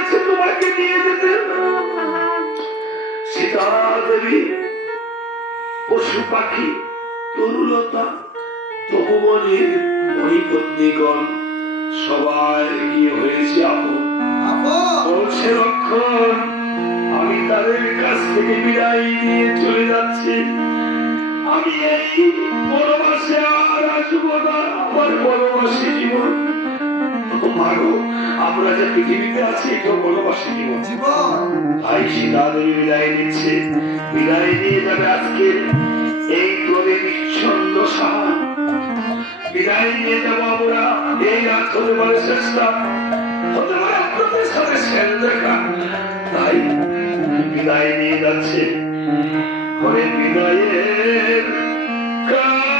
করেছে তোমাকে নিয়ে যেতে। সীতা দেবী পশু পাখি তরুলতা তপবনের মণিপত্নীগণ সবাই গিয়ে হয়েছে আপন বলছে আমি তাদের কাছ থেকে বিদায় নিয়ে চলে যাচ্ছি। আমি এই বনবাসে আর আসব না আমার বনবাসী জীবন। ও আমরা যে পৃথিবীতে আছি এটা বনবাসী জীবন। তাই সীতাদের বিদায় নিচ্ছে। বিদায় নিয়ে যাবে আজকে এই ক্রমে বিচ্ছন্দ সাহা। বিদায় নিয়ে যাব আমরা এই রাত হতে পারে চেষ্টা। হতে পারে আপনাদের সাথে শেষ দেখা। তাই বিদায় নিয়ে যাচ্ছে। বিদায়ের কালে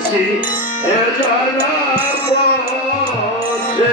চলেছি এ জানা পথে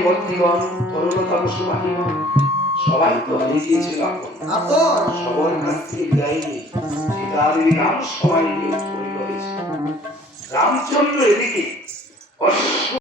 মণিবর্তীগণ তরুণতম বসুবাহীগণ সবাই তো হয়ে গিয়েছিল এখন সবার কাছ থেকে বিদায় নিয়ে সীতাদেবী রাম সবাই নিয়ে উৎপন্ন হয়েছে রামচন্দ্র এদিকে অশ্ব